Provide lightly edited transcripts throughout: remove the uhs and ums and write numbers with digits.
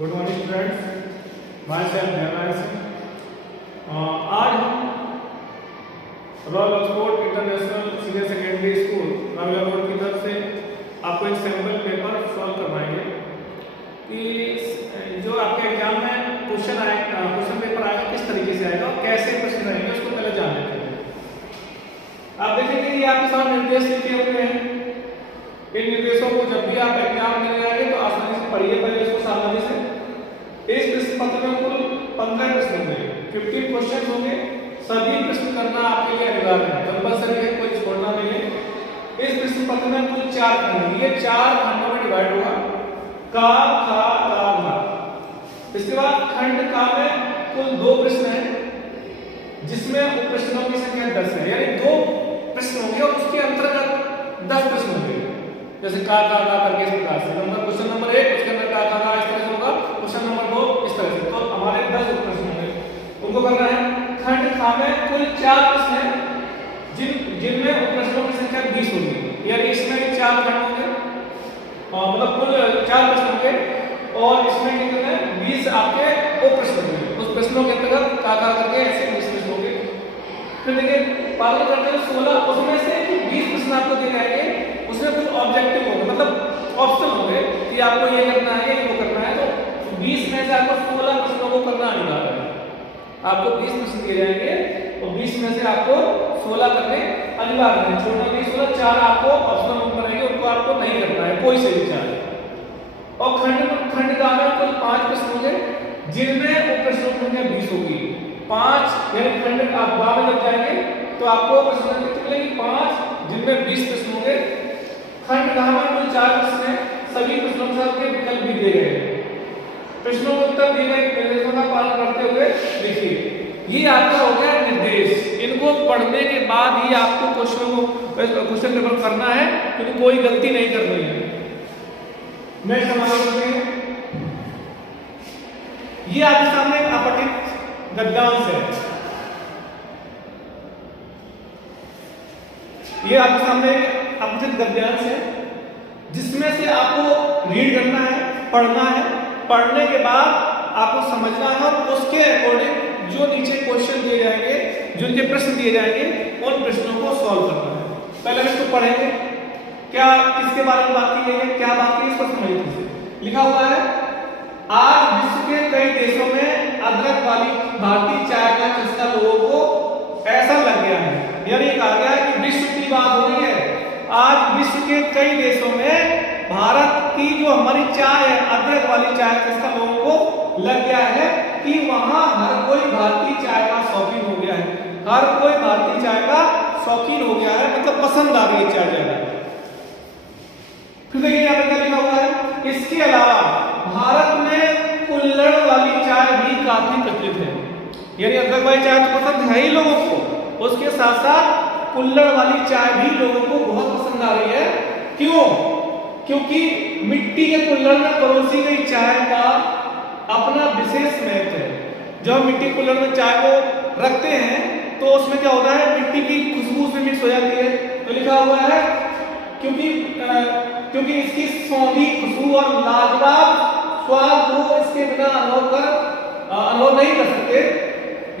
Good morning students, myself Jairaj Singh. आज हम royal Oxford international senior secondary school Rawla road की तरफ से आपको एक सैम्पल पेपर सॉल्व करवाएंगे कि जो आपके एग्जाम में क्वेश्चन पेपर आएगा किस तरीके से आएगा और कैसे प्रश्न रहेंगे उसको पहले जान लेते हैं। आप देखेंगे ये आपके साथ निर्देश लिखे हुए हैं। इन निर्देशों को जब भी आप एग्जाम देने जाएंगे तो आसानी से पढ़िए पहले इसको सावधानी से। इस प्रश्न पत्र में कुल 15 प्रश्न होंगे, 15 क्वेश्चन होंगे। सभी प्रश्न करना आपके लिए अनिवार्य है, कंपलसरी है, कोई छोड़ना नहीं है। इस प्रश्न पत्र में कुल 4 खंड होंगे, ये 4 खंडों में डिवाइड होगा, का, खा, गा, घा। इसके बाद खंड का में कुल 2 प्रश्न हैं जिसमें उप प्रश्नों की संख्या 10 है, यानी 2 प्रश्न होंगे और उसके अंतर्गत 10 प्रश्न होंगे। जैसे का करके इस प्रकार से क्वेश्चन नंबर 1 उसके अंदर का इस तरह से होगा, क्वेश्चन नंबर 2 इस तरह से। तो हमारे 10 प्रश्न होंगे, उनको करना है। खंड खा में कुल 4 प्रश्न हैं जिनमें उप प्रश्नों की संख्या 20 होगी, यानी इसमें 4 खंड होंगे, मतलब कुल 4 प्रश्न होंगे और इसमें कितने 20 आपके उप प्रश्न होंगे। उस प्रश्नों के अंतर्गत का करके ऐसे 20 प्रश्न होंगे। फिर देखिए पालन करते हुए 16, उसमें से 20 प्रश्न आपको दिए जाएंगे, उसमें कुछ ऑब्जेक्टिव होंगे, मतलब ऑप्शन होंगे कि आपको ये करना है ये वो करना है। तो 20 में से आपको 16 प्रश्नों को करना अनिवार्य है। आपको 20 प्रश्न दिए जाएंगे और 20 में से आपको 16 करने अनिवार्य है, छोड़ना नहीं। 16 4 आपको ऑप्शनल नंबर रहेंगे, उनको आपको नहीं करना है, कोई से भी 4। और खंड का में कुल 5 प्रश्न होंगे जिनमें उप प्रश्नों की संख्या 20 होगी। 5 यानी खंड आप बा में लग जाएंगे तो आपको प्रश्न कितने मिलेंगे 5, जिनमें 20 प्रश्न होंगे। खंड का में कुल 4 प्रश्न हैं, सभी प्रश्नों के विकल्प भी दिए गए हैं। प्रश्नों के उत्तर दिए गए निर्देशों का पालन करते हुए लिखिए। ये आपका हो गया निर्देश। इनको पढ़ने के बाद ही आपको क्वेश्चन पेपर करना है, क्योंकि कोई गलती नहीं करनी है। नेक्स्ट हमारा करते हैं, ये आपके सामने एक अपठित गद्यांश है। ये आपके सामने अपठित गद्यांश है जिसमें से आपको रीड करना है, पढ़ना है। पढ़ने के बाद आपको समझना है और उसके अकॉर्डिंग जो नीचे क्वेश्चन दिए जाएंगे, जो उनके प्रश्न दिए जाएंगे, उन प्रश्नों को सॉल्व करना है। पहले हम इसको पढ़ेंगे, क्या किसके बारे में बात की गई है, क्या बात की, इस पर समझिए। लिखा हुआ है, आज विश्व के कई देशों में अदरक वाली भारतीय चाय का चस्का लोगों को ऐसा लग गया है, यानी कहा गया है कि विश्व की बात हो रही है। आज विश्व के कई देशों में भारत की जो हमारी चाय है, अदरक वाली चाय का चस्का लोगों को लग गया है कि वहां हर कोई भारतीय चाय का शौकीन हो गया है। हर कोई भारतीय चाय का शौकीन हो गया है, मतलब पसंद आ रही है चाय ज्यादा। फिर देखिए यहाँ पे क्या लिखा हुआ है, इसके अलावा भारत में कुल्हड़ वाली चाय भी काफी प्रचलित है, यानी अदरक वाली चाय तो पसंद है ही लोगों को, उसके साथ साथ कुल्हड़ वाली चाय भी लोगों को बहुत पसंद आ रही है। क्यों? क्योंकि मिट्टी के कुल्हड़ में परोसी गई चाय का अपना विशेष महत्व है। जब हम मिट्टी कुल्हड़ में चाय को रखते हैं तो उसमें क्या होता है, मिट्टी की खुशबू से मिक्स हो जाती है। तो लिखा हुआ है क्योंकि इसकी सौंधी खुशबू और लाजवाब स्वाद को इसके बिना अनुभव नहीं कर सकते।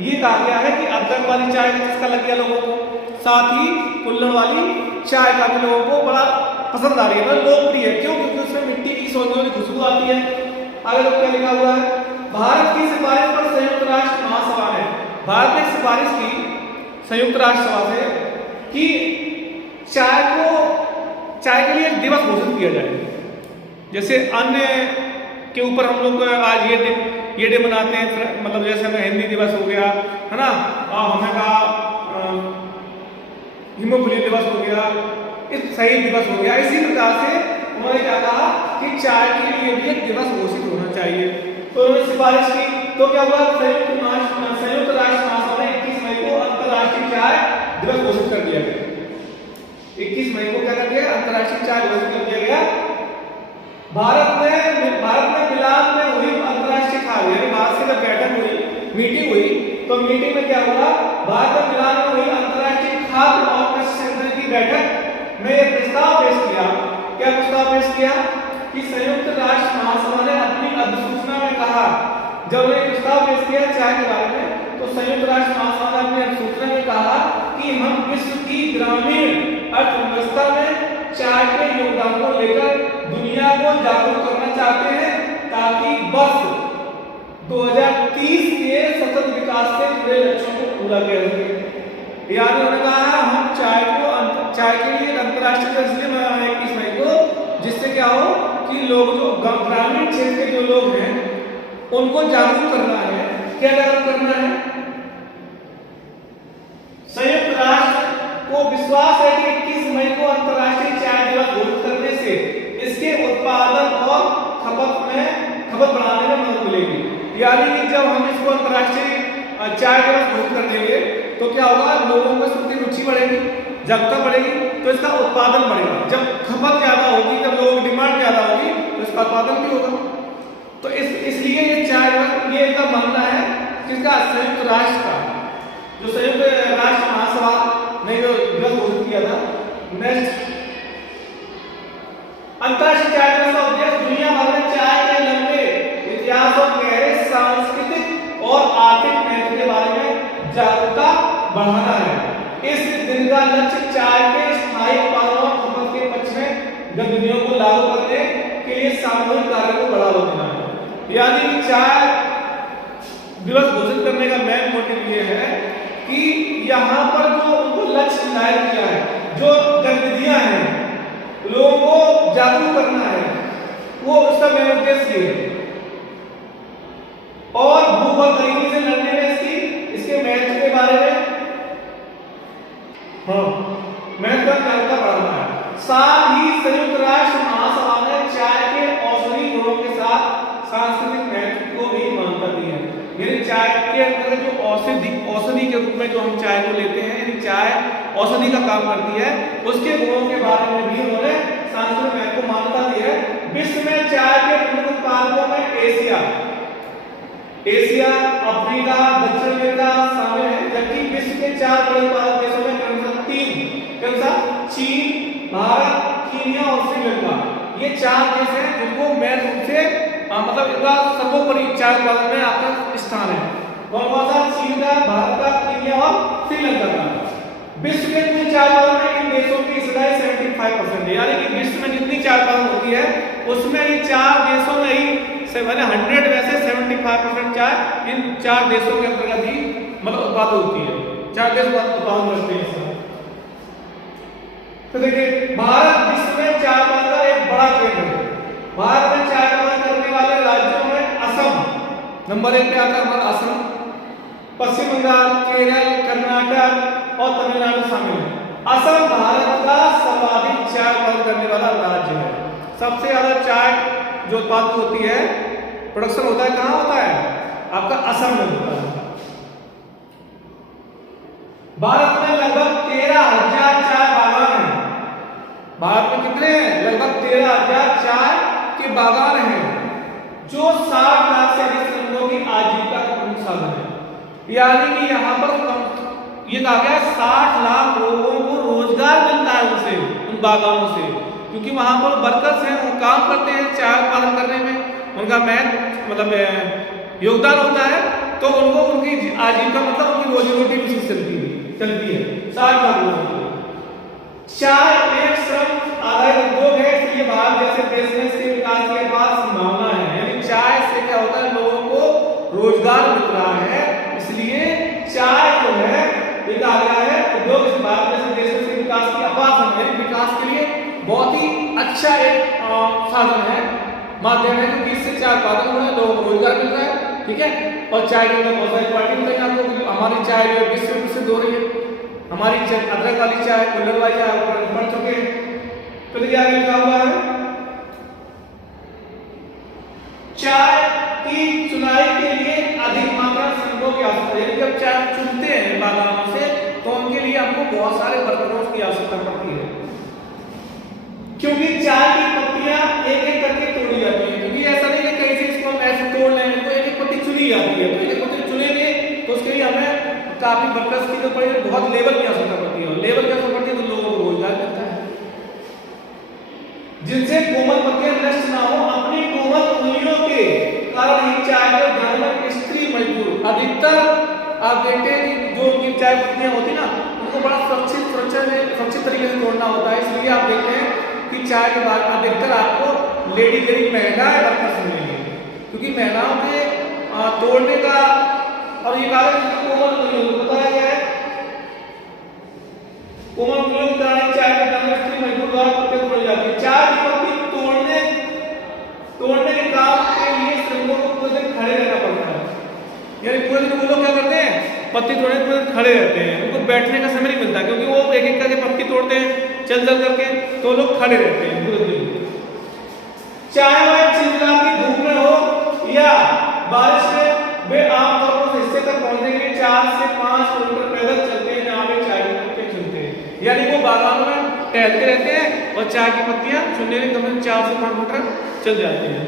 ये कहा गया है कि अदरक वाली चाय का चस्का लग गया लोगों को, साथ ही कुल्हड़ वाली चाय का भी लोगों को बड़ा पसंद आ रही है, मतलब लोकप्रिय है। क्यों? क्योंकि उसमें मिट्टी की सौंधी वाली खुशबू आती है। आगे लोग क्या लिखा हुआ है, भारत की सिफारिश पर संयुक्त राष्ट्र महासभा ने, भारत ने सिफारिश की संयुक्त राष्ट्र सभा से कि चाय के लिए एक दिवस घोषित किया जाए। जैसे अन्य के ऊपर हम लोग आज ये डे मनाते हैं, मतलब जैसे हमें हिंदी दिवस हो गया है ना, हमें कहा हिमोफिलिया दिवस हो गया, शहीद दिवस हो गया। इसी प्रकार से उन्होंने क्या कहा कि चाय के लिए भी एक दिवस घोषित होना चाहिए। तो उन्होंने सिफारिश की, तो क्या हुआ, संयुक्त राष्ट्र महासभा ने 21 मई को अंतर्राष्ट्रीय चाय दिवस घोषित कर दिया गया। 21 मई को क्या कर दिया, अंतर्राष्ट्रीय चाय घोषित कर दिया गया। भारत में मिलान में हुई अंतर्राष्ट्रीय खाद्य, यानी भारत से जब बैठक हुई, मीटिंग हुई, तो मीटिंग में क्या हुआ, भारत में मिलान में हुई अंतर्राष्ट्रीय खाद्य और कृषि संगठन की बैठक में यह प्रस्ताव पेश किया। क्या प्रस्ताव पेश किया कि संयुक्त राष्ट्र महासभा ने अपनी अधिसूचना में कहा, जब उन्होंने प्रस्ताव पेश किया चाय के बारे में, तो संयुक्त राष्ट्र महासभा ने अपनी अधिसूचना में कहा कि हम विश्व की ग्रामीण अर्थव्यवस्था में चाय के योगदान को लेकर दुनिया को जागरूक करना चाहते हैं, ताकि वर्ष 2030 के सतत विकास से जुड़े लक्ष्यों को पूरा किया जा सके। यानी उन्होंने कहा हम चाय के लिए अंतर्राष्ट्रीय दिवस इसलिए मनाएंगे 21 मई को, जिससे क्या हो कि लोग जो ग्रामीण क्षेत्र के जो लोग हैं उनको जागरूक करना है। क्या जागरूक करना है? संयुक्त राष्ट्र को विश्वास है कि 21 मई को अंतर्राष्ट्रीय चाय दिवस घोषित करने से इसके उत्पादन और खपत बढ़ाने में मदद मिलेगी। यानी कि जब हम इसको अंतर्राष्ट्रीय चाय दिवस घोषित कर देंगे तो क्या होगा, लोगों में इसकी रुचि बढ़ेगी, जागरूकता बढ़ेगी, तो इसका उत्पादन बढ़ेगा। जब खपत ज्यादा होगी, जब लोगों की डिमांड ज्यादा होगी, तो इसका उत्पादन भी होगा। तो इसलिए ये चाय दिवस, ये इसका मानना है किसका? संयुक्त राष्ट्र का, जो संयुक्त राष्ट्र महासभा ने जो दिवस घोषित किया था। नेक्स्ट, अंतर्राष्ट्रीय चाय दिवस का उद्देश्य दुनिया भर में चाय के लंबे इतिहास और गहरे सांस्कृतिक और आर्थिक महत्व के बारे में जागरूकता बढ़ाना है। इस दिन का लक्ष्य चाय के स्थायी उत्पादन और खपत के पक्ष में गतिविधियों को लागू करने के लिए सामूहिक कार्य को बढ़ावा देना है। यानी चाय दिवस घोषित करने का मेन मोटिव ये है कि यहाँ पर जो उनको लक्ष्य निर्धारित किया है, जो गतिविधियां हैं, लोगों को जागरूक करना है, वो उसका मेन उद्देश्य है। और भूगर्भ गरीबी से लड़ने में इसके महत्व के बारे में महत्व जागरूकता बढ़ाना है। साथ ही संयुक्त राष्ट्र महासभा ने चाय के औषधि गुणों के साथ सांस्कृतिक महत्व को भी मान्यता दी है। यानी चाय के अंदर जो औषधि के रूप में जो हम चाय को लेते हैं, यानी चाय औषधि का काम करती है, उसके गुणों के बारे में भी उन्होंने सांस्कृतिक महत्व को मान्यता दी है। विश्व में चाय के प्रमुख उत्पादकों में एशिया, अफ्रीका, दक्षिण अमेरिका शामिल है, जबकि विश्व के 4 बड़े उत्पादक देशों में चीन, भारत, कीनिया और श्रीलंका, ये 4 देश हैं जिनको मेन रूप से मतलब इनका सर्वोपरि चाय उत्पादन में आपका स्थान है। कौन सा? चीन का, भारत का, कीनिया और श्रीलंका का। विश्व के कुल चाय उत्पादन में इन देशों की हिस्सेदारी 75% है। यानी कि विश्व में जितनी चाय उत्पादन होती है उसमें ये 4 देशों में ही 100 में से 75% चाय इन 4 देशों के अंतर्गत ही मतलब उत्पादन होती है। 4 देश उत्पादन करते हैं। तो देखिए, भारत विश्व में चाय उत्पादन का एक बड़ा केंद्र है। भारत में चाय उत्पादन करने वाले राज्यों में असम नंबर 1 पे आता है। हमारा असम, पश्चिम बंगाल, केरल, कर्नाटक और तमिलनाडु शामिल है। असम भारत का सर्वाधिक चाय उत्पादन करने वाला राज्य है। सबसे ज्यादा चाय जो उत्पादन होती है, प्रोडक्शन होता है, कहाँ होता है? आपका असम में होता है। भारत में लगभग 13,000 चाय बागान हैं। भारत में कितने हैं? लगभग 13,000 चाय के बागान हैं, जो 60 लाख से अधिक श्रमिकों की आजीविका का प्रमुख साधन है। यानी कि यहाँ पर ये कहा गया 60 लाख लोगों को रोजगार मिलता है उनसे, उन बागानों से, क्योंकि वहां पर वर्कर्स हैं, वो काम करते हैं चाय उत्पादन करने में, उनका मतलब योगदान होता है, तो उनको उनकी आजीविका मतलब उनकी रोजी रोटी भी चलती है। 60 लाख लोगों को चाय एक श्रम आधारित उद्योग है, इसलिए भारत जैसे देश में इसके विकास की अपार संभावना है। यानी चाय से क्या होता है, लोगों को रोजगार मिल रहा है, इसलिए चाय जो है एक आ गया है उद्योग, इस भारत जैसे देश में इसके विकास की अपार संभावना है। विकास के लिए बहुत ही अच्छा एक साधन है, माध्यम है, क्योंकि इससे चाय उत्पादन हो रहा है, लोगों को रोजगार मिल रहा है, ठीक है। और चाय के अंदर बहुत सारी क्वालिटी मिलेगी आपको। हमारी चाय जो विश्व प्रसिद्ध हो रही है, हमारी अदरक वाली चाय, कुल्हड़ वाली चाय बढ़ चुके हैं। तो देखिए आगे लिखा हुआ है, चाय की चुनाई के लिए अधिक मात्रा में श्रमिकों की आवश्यकता है। जब चाय चुनते हैं बागानों से, तो उनके लिए हमको बहुत सारे वर्करों की आवश्यकता पड़ती है, क्योंकि चाय की पत्तियां एक एक करके तोड़ी जाती हैं। क्योंकि ऐसा नहीं है कहीं से इसको हम ऐसे तोड़ लेंगे, तो एक एक पत्ती चुनी जाती है। तो एक एक पत्ती चुनेंगे तो उसके लिए हमें काफी वर्कर्स की जो पड़ेगी, बहुत लेबर की आवश्यकता पड़ती है, और लेबर की आवश्यकता पड़ती है तो लोगों को रोजगार मिलता है। जिनसे कोमल पत्तियां नष्ट ना हो, अपनी कोमल उंगलियों के कारण ही चाय अधिकतर आप देखते हैं कि जो उनकी चाय पत्तियां होती ना, उनको बड़ा सुरक्षित तरीके से तोड़ना होता है। इसलिए आप देखते हैं कि चाय के बाद अधिकतर आपको लेडी वेरी महिला वर्कर्स मिलेंगे, क्योंकि महिलाओं के तोड़ने का और ये कारण बताया गया है। कोमल मूल्यों के कारण चाय के दाने स्त्री मजदूर द्वारा पत्ते तोड़े जाते हैं। चाय की पत्ती तोड़ने के काम के लिए श्रमिकों को पूरे दिन खड़े रहना पड़ता है। यानी पूरे दिन वो लोग क्या करते हैं, पत्ती तोड़ने पूरे दिन खड़े रहते हैं, उनको बैठने का समय नहीं मिलता, क्योंकि वो एक एक करके पत्ती तोड़ते हैं चल करके, तो लोग खड़े रहते हैं पूरे दिन। चाहे वह चिलचिलाती धूप में हो या बारिश में, वे आमतौर पर उस हिस्से तक पहुंचने के लिए 4 से 5 किलोमीटर पैदल चलते हैं जहां पे चाय के पत्ते चलते हैं। यानी वो बागानों में टहलते रहते हैं और चाय की पत्तियां चुनने के लिए 4 से 5 मीटर चल जाते हैं।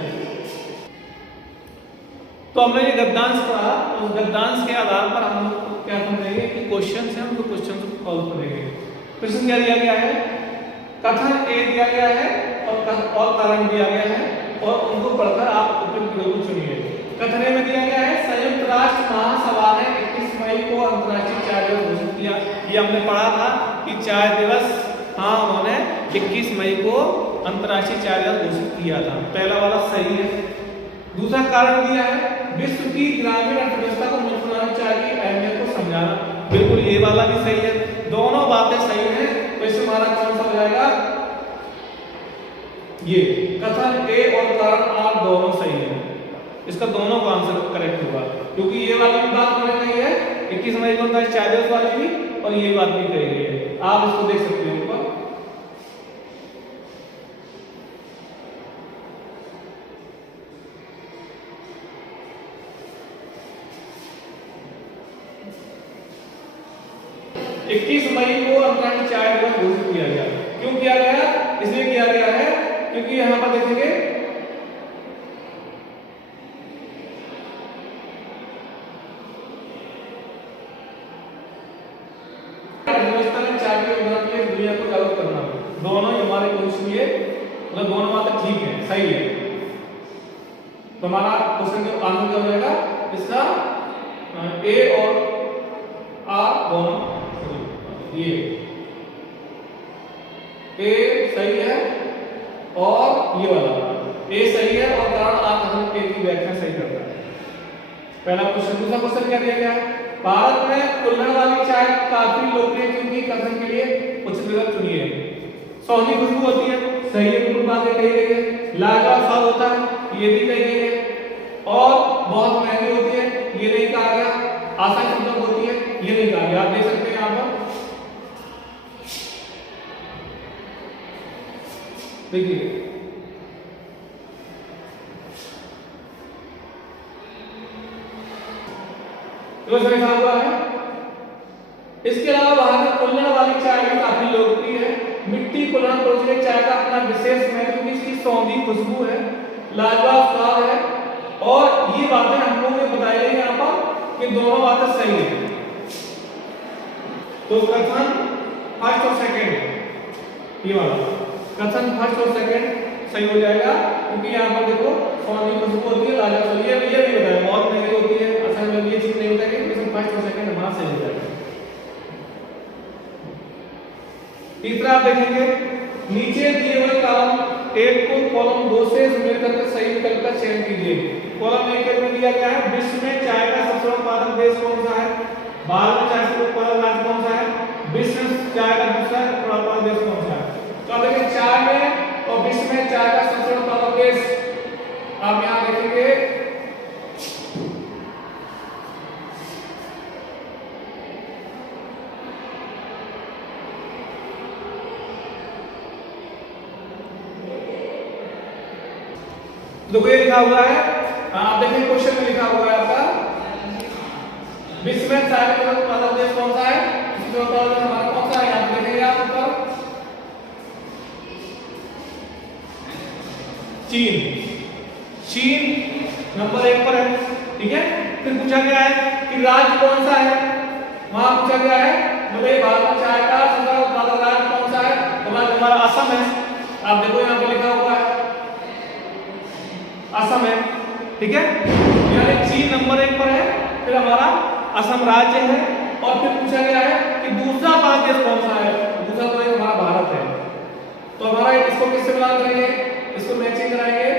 तो हमने ये गद्यांश पढ़ा, और गद्यांश के आधार पर हम क्या समझेंगे कि क्वेश्चन है, हम क्वेश्चन सॉल्व करेंगे। क्वेश्चन क्या दिया गया है, कथन ए दिया गया है और कारण दिया गया है, और उनको पढ़कर आप उपयुक्त विकल्प चुनिए। कथन ए में दिया गया है संयुक्त राष्ट्र महासभा ने 21 मई को अंतर्राष्ट्रीय चाय दिवस घोषित किया। ये हमने पढ़ा था कि चाय दिवस, हाँ उन्होंने 21 मई को अंतर्राष्ट्रीय चाय दिवस घोषित किया था, पहला वाला सही है। दूसरा कारण दिया है विश्व की ग्रामीण अर्थव्यवस्था को मजबूत बनाने चाय की अहमियत को समझाना, बिल्कुल ये वाला भी सही है, दोनों बातें सही हैं। तो इसमें हमारा कौन सा हो जाएगा, ये कथन ए और कारण आर दोनों सही है, इसका दोनों का आंसर करेक्ट होगा, क्योंकि ये वाली भी बात मैंने कही है 21 मई को अंतर्राष्ट्रीय चाय दिवस वाली भी, और ये बात भी कही गई है, आप इसको देख सकते हैं ऊपर। इक्कीस मई को अंतर्राष्ट्रीय चाय दिवस घोषित किया गया। क्यों किया गया, इसलिए किया गया है क्योंकि यहां पर देखेंगे अर्थव्यवस्था में चाय के योगदान के लिए दुनिया को जागरूक करना, दोनों ही हमारे कोर्स लिए मतलब दोनों बातें ठीक है, सही है। तो हमारा क्वेश्चन का आंसर क्या हो जाएगा, इसका ए और आर दोनों, ये ए सही है और ये वाला ए सही है, और कारण आर कथन ए की व्याख्या सही करता है। पहला क्वेश्चन। दूसरा क्वेश्चन क्या दिया गया है, भारत में कुल्हड़ वाली चाय काफी लोकप्रिय क्योंकि कथन के लिए उचित विकल्प चुनिए। सौंधी खुशबू होती है, सही है, बिल्कुल बातें कही गई है। लाजवाब स्वाद होता है, ये भी कही गई है। और बहुत महंगी होती है, ये नहीं कहा गया। आसान संपर्क होती है, ये नहीं कहा गया। आप देख सकते हैं यहाँ पर, देखिए तो लिखा हुआ है। इसके अलावा भारत में कुल्हड़ वाली चाय भी काफी लोकप्रिय है। मिट्टी कुल्हड़ परोसने चाय का अपना विशेष महत्व, क्योंकि इसकी सौंधी खुशबू है, लाजवाब स्वाद है, और ये बातें हम लोग को बताई गई यहाँ पर कि दोनों बातें सही है। तो कथन फर्स्ट और सेकंड, ये वाला कथन फर्स्ट और सेकंड सही हो जाएगा, क्योंकि यहाँ पर देखो सौंधी खुशबू होती है, लाजवाब, ये भी बताया बहुत महंगी होती है, असल में ये चीज नहीं होता है कि फर्स्ट और सेकंड हमारा सही हो जाएगा। तीसरा आप देखेंगे, नीचे दिए हुए कॉलम एक को कॉलम 2 से मिलकर के सही विकल्प का चयन कीजिए। कॉलम 1 में दिया गया है विश्व में चाय का सबसे बड़ा उत्पादक देश कौन सा है, भारत में चाय का उत्पादक राज्य कौन सा है, विश्व में चाय का दूसरा उत्पादक देश कौन सा है। तो आप देखिए चाय में और विश्व में चाय का सबसे बड़ा उत्पादक देश, आप यहां देखेंगे देखो ये लिखा हुआ है, आप देखिए क्वेश्चन में लिखा हुआ है आपका विश्व में चाय का उत्पादक देश कौन सा है, इसमें उत्पादक हमारा कौन सा है, यहाँ देखेंगे आप ऊपर चीन नंबर 1 पर है, ठीक है। फिर पूछा गया है कि राज्य कौन सा है, वहां पूछा गया है मतलब भारत में चाय का सबसे बड़ा उत्पादक राज्य कौन सा है, तो हमारा असम है। आप देखो यहाँ पे लिखा हुआ है असम है, ठीक है। यानी चीन नंबर 1 पर है फिर हमारा असम राज्य है, और फिर पूछा गया है कि दूसरा भारत देश कौन सा है। दूसरा तो हमारा भारत है। तो हमारा इसको किससे मिला करेंगे, इसको मैचिंग कराएंगे।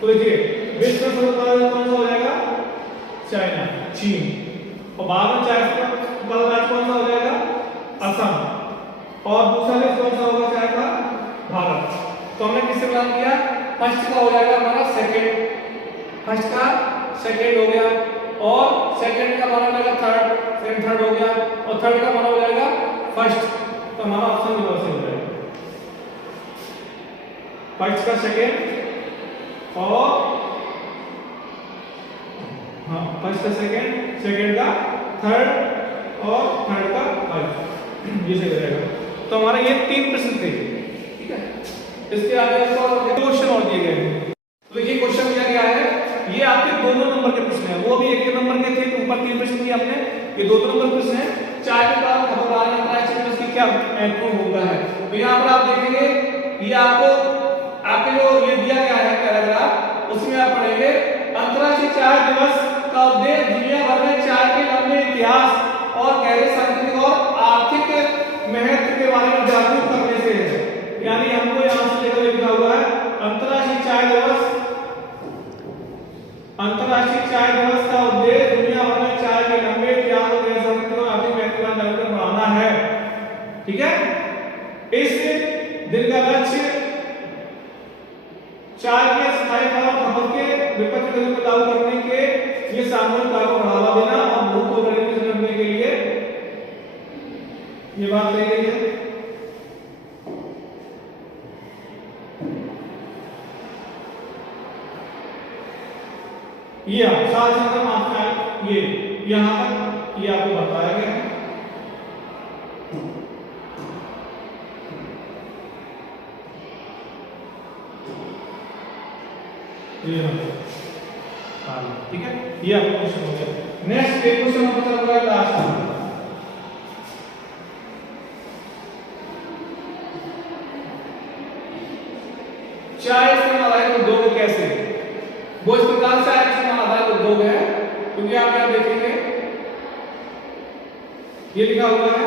तो देखिए विश्व में सबसे बड़ा कौन सा हो जाएगा, चाइना, चीन। और बाद में चाइना से बड़ा राज्य कौन सा हो जाएगा, असम। और दूसरा देश कौन सा होगा चाइना का, भारत। तो हमने किससे मिलान किया, फर्स्ट का हो जाएगा हमारा सेकंड, फर्स्ट का सेकंड हो गया, और सेकंड का माना हो जाएगा थर्ड, सेकंड थर्ड हो गया, और थर्ड का माना हो जाएगा फर्स्ट। तो हमारा ऑप्शन नंबर से हो जाएगा फर्स्ट का सेकंड, और हाँ फर्स्ट का सेकंड, सेकंड का थर्ड, और थर्ड का फर्स्ट, ये सही रहेगा। तो हमारा ये 3 प्रश्न थे, ठीक है। इसके आगे क्वेश्चन और दिए गए हैं। तो देखिए क्वेश्चन दिया गया है, ये आपके 2 नंबर के प्रश्न हैं, वो भी 1 नंबर के थे, तो ऊपर 3 प्रश्न किए हमने, ये 2 नंबर प्रश्न है। 4 के बाद खबरदार अंतरराष्ट्रीय की क्या महत्वपूर्ण होता है। तो यहाँ पर आप देखेंगे, ये आपके जो ये दिया गया है पैराग्राफ, उसमें आप पढ़ेंगे अंतरराष्ट्रीय चाय दिवस का उद्देश्य दुनिया भर में चाय के लंबे इतिहास और गहरे सांस्कृतिक और आर्थिक महत्व के बारे में जागरूक करने से है। यानी हमको यहाँ से देखो लिखा हुआ है अंतरराष्ट्रीय चाय दिवस, अंतरराष्ट्रीय चाय दिवस का उद्देश्य दुनिया भर में चाय के लंबे इतिहास और गहरे सांस्कृतिक और आर्थिक महत्व का जागरूक बढ़ाना है, ठीक है। इस दिन का लक्ष्य चाय के स्थायी और खपत के विपरीत गति को लागू करने के लिए सामूहिक कार्य को बढ़ावा देना और भूख को गरीबी से लड़ने के लिए, ये बात कही गई है। ये साल संख्या आपका ये यहाँ तक ये आपको बताया गया है। ठीक है, ये आपका क्वेश्चन हो गया। नेक्स्ट एक क्वेश्चन आपको चल रहा है लास्ट। चाय से आधारित उद्योग कैसे, वो इस प्रकार से आधारित उद्योग है, क्योंकि आप यहाँ देखेंगे ये लिखा हुआ है,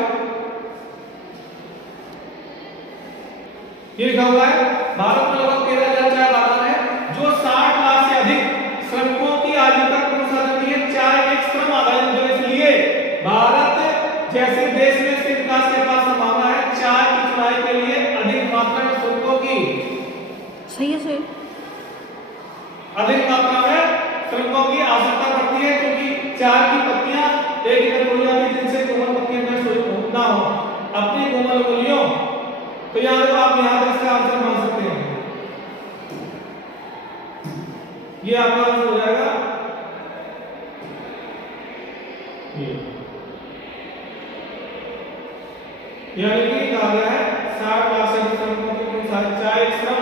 ये लिखा हुआ है भारत में लगभग 13,000 चाय बागान है जो 60 लाख से अधिक श्रमिकों की आजीविका को प्रसारित करती है। चाय एक श्रम आधारित उद्योग, इसलिए भारत जैसे देश में इसके विकास के पास संभावना है। चाय की चुनाई के लिए अधिक मात्रा में श्रमिकों की सही है अधिक मात्रा में श्रमिकों की आवश्यकता पड़ती है, क्योंकि चाय की पत्तियां एक एकड़ तोड़ी जाती है जिनसे कोमल पत्तियां नष्ट ना हो अपनी कोमल मूलियों। तो यहाँ देखो आप यहाँ तक इसका आंसर मान सकते हैं, ये आपका आंसर हो जाएगा ये, यानी कि कहा गया है 60 लाख से अधिक श्रमिकों की चाय श्रम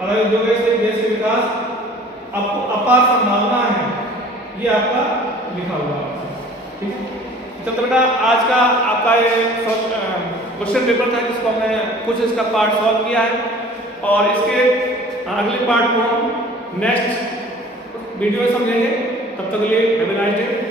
आधारित उद्योग से देश के विकास अपार संभावना है, ये आपका लिखा हुआ है, ठीक है। तो बेटा आज का आपका ये क्वेश्चन पेपर था जिसको हमने कुछ इसका पार्ट सॉल्व किया है, और इसके अगले पार्ट को हम नेक्स्ट वीडियो में समझेंगे। तब तक के लिए हैव अ नाइस डे।